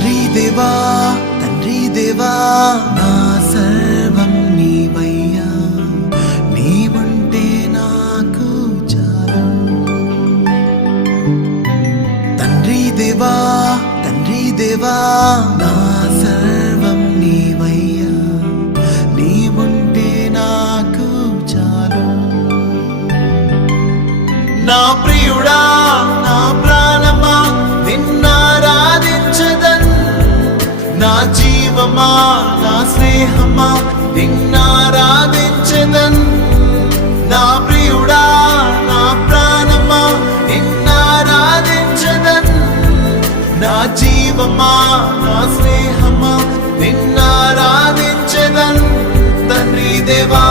తండ్రి దేవా నా సర్వం నీవయ్యా, నీవుంటే నాకు చాలు. తండ్రి దేవా నా సర్వం నీవయ్యా, నీవుంటే నాకు చాలు. నా ప్రియుడా నా ప్రాణమా నిన్నారాధించదన్, నా జీవమా నా స్నేహమా నిన్నారాధించదన్. నా ప్రియుడా నా ప్రాణమా నిన్నారాధించదన్, నా జీవమా నా స్నేహమా నిన్నారాధించదన్. తండ్రి దేవా